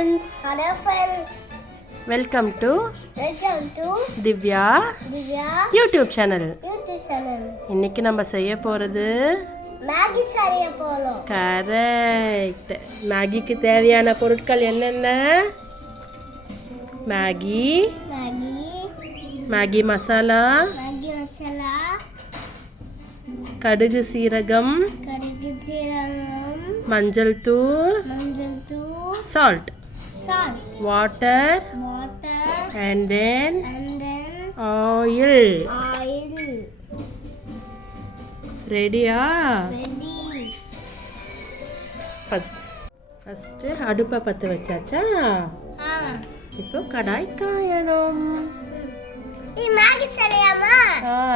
friends. Hello friends. Welcome to Divya YouTube channel. இன்னைக்கு நம்ம செய்ய போறது மேகி செய்ய போறோம். கரெக்ட். மேகிக்கு தேவையான பொருட்கள் என்னென்ன? மேகி மசாலா, கடுகு சீரகம், மஞ்சள் தூள், salt, water, and then oil. ரெடியா? ஃபர்ஸ்ட் அடுப்பை பற்ற வச்சாச்சா? இப்போ கடாய் காயணும். மேகி செய்யலாமா?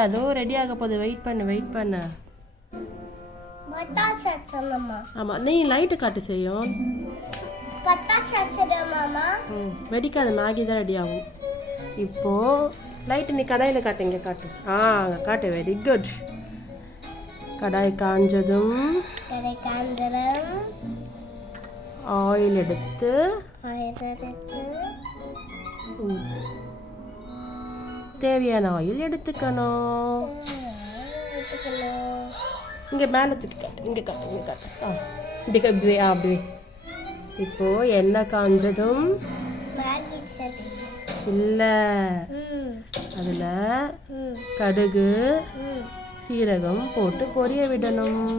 அதோ ரெடி ஆக போகுது. வெயிட் பண்ணு. பட்டாசு வச்சலாமா? ஆமா, நீ லைட் காட்டு செய்யும். பட்டாசு வச்சலாமா? வெடிக்காத, மேகி தான் ரெடி ஆகும். இப்போ லைட் நீ கடாயில் காட்டு, இங்கே காட்டு. காட்டு. Very good. கடாய் காஞ்சதும் ஆயில் எடுத்து தேவையான ஆயில் எடுத்துக்கணும். இங்கே மேலே தூக்கி காட்டு, இங்கே காட்டு. அப்படி. இப்போ எண்ணெய் காஞ்சதும் இல்லை, அதில் கடுகு சீரகம் போட்டு பொரிய விடணும்.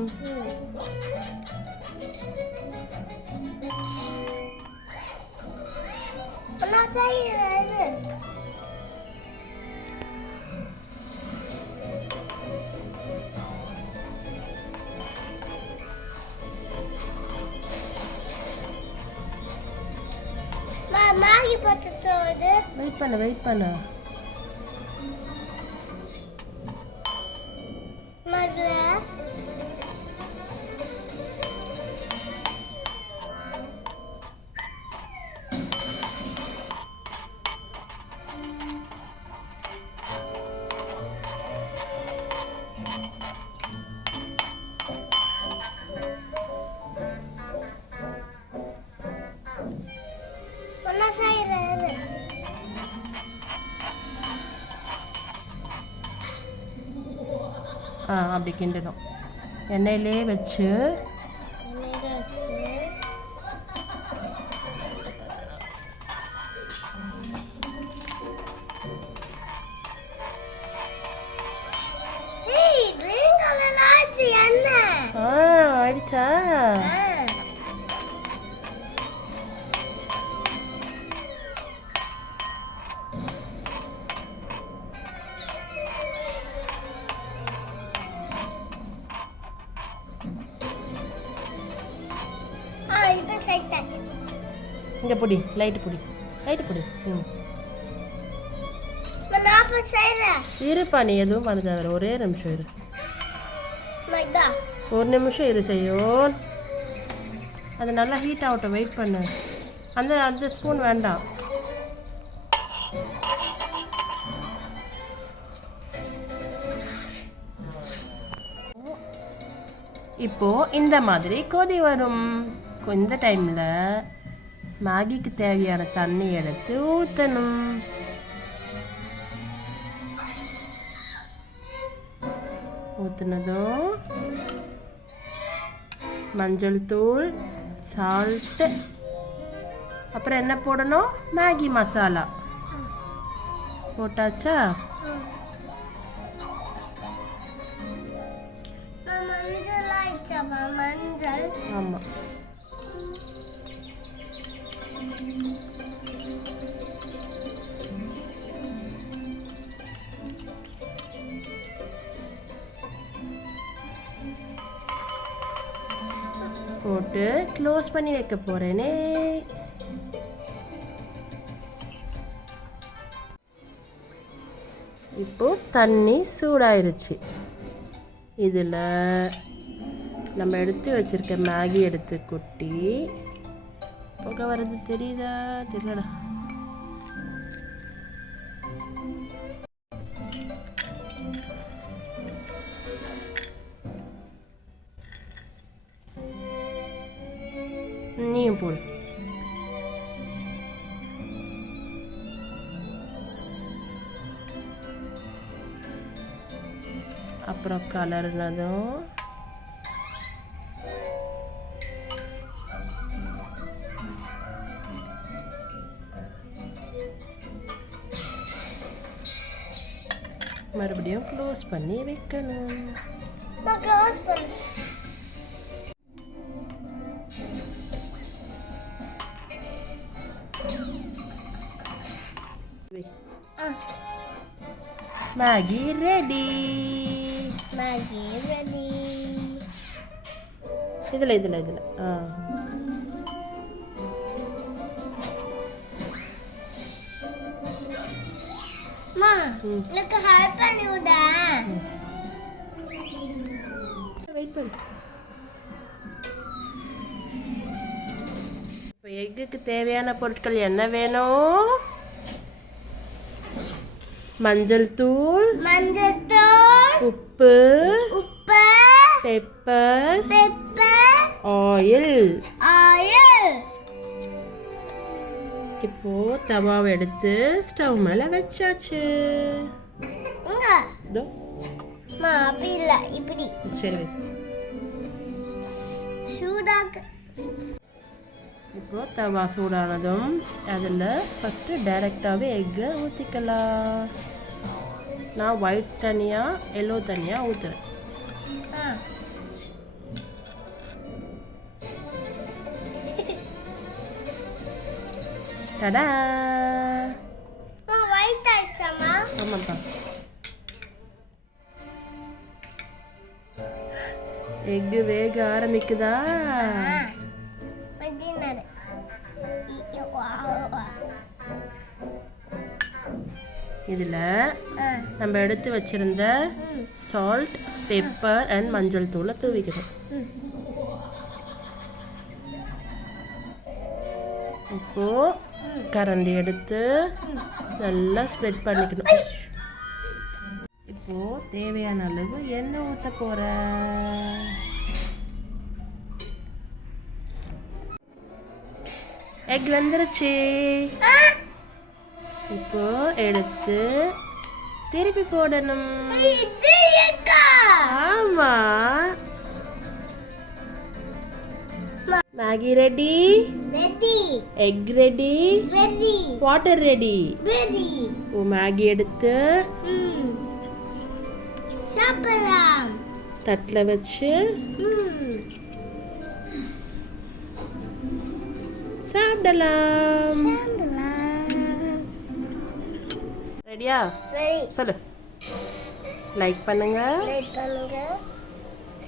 மேகி போட்டு வெயிட் பண்ணு. அப்படி கிண்டணும். எண்ணெயிலே வச்சு ஆயிடுச்சா? இங்கே பொடி, லைட்டு பொடி. இருப்பா, நீ எதுவும் பண்ண தேவை. ஒரே நிமிஷம் இரு. ஒரு நிமிஷம் இரு செய்யும். அது நல்லா ஹீட் ஆகட்டும். வெயிட் பண்ணு. அந்த ஸ்பூன் வேண்டாம். இப்போ இந்த மாதிரி கொதி வரும். இந்த டைமில் மேகிக்கு தேவையான தண்ணி எடுத்து ஊற்றணும். ஊற்றுனதும் மஞ்சள் தூள், சால்ட்டு, அப்புறம் என்ன போடணும்? மேகி மசாலா போட்டாச்சா? ஆமாம். போட்டு க்ளோஸ் பண்ணி வைக்க போறேனே. இப்போ தண்ணி சூடாயிருச்சு. இதில் நம்ம எடுத்து வச்சிருக்க மேகி எடுத்து கொட்டி, புகை வர்றது தெரியுதா? தெரியலடா. நீயும் போடு. அப்புறம் கலர்னதும் மறுபடியும் க்ளோஸ் பண்ணி வைக்கணும். நான் க்ளோஸ் பண்ணு. Maggi ready. Maggi ready. இதில் அம்மா எனக்கு ஹெல்ப் பண்ணி விட. வெயிட் பண்ணு. இப்போ எக்குக்கு தேவையான பொருட்கள் என்ன வேணும்? மஞ்சள் தூள், உப்பு, பெப்பர், ஆயில். இப்போ தவாவை எடுத்து ஸ்டவ் மேல வச்சாச்சு. இதோ. அப்படி இல்ல, இப்படி சரி வை. சூடாக்கு. இப்போ தவா சூடானதும் அதில் ஃபஸ்ட்டு டைரெக்டாகவே எக்கை ஊற்றிக்கலாம். நான் ஒயிட் தனியாக எல்லோ தனியாக ஊற்றுறேன். டடா. ஒயிட் ஆயிடுச்சாமா? ஆமாப்பா. எக்கு வேக ஆரம்பிக்குதா? இதில் நம்ம எடுத்து வச்சிருந்த சால்ட், பெப்பர் அண்ட் மஞ்சள் தூளை தூவிக்கிறோம். இப்போ கரண்டி எடுத்து நல்லா ஸ்ப்ரெட் பண்ணிக்கணும். இப்போ தேவையான அளவு எண்ணெய் ஊற்ற போகிறேன். எக் வந்துருச்சு. இப்போ எடுத்து திருப்பி போடணும். ஆமா. Maggi ready. Egg ready. Water ready. இப்போ மேகி எடுத்து சாப்பிடலாம். தட்டில் வச்சு சாப்பிடலாம். ரெடியா? சொல்லு. லைக் பண்ணுங்க,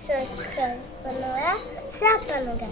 சப்ஸ்கிரைப் பண்ணுங்க, ஷேர் பண்ணுங்க.